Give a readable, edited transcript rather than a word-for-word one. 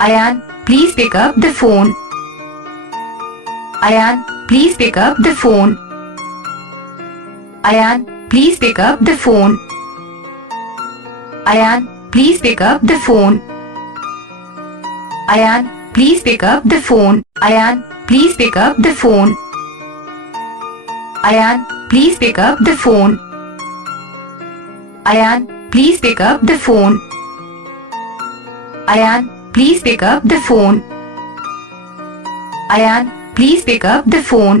Ayan, please pick up the phone. Ayan, please pick up the phone. Ayan, please pick up the phone. Ayan, please pick up the phone. Ayan, please pick up the phone. Ayan, please pick up the phone. Ayan, please pick up the phone. Ayan, please pick up the phone. Ayan, please pick up the phone. Ayan, please pick up the phone.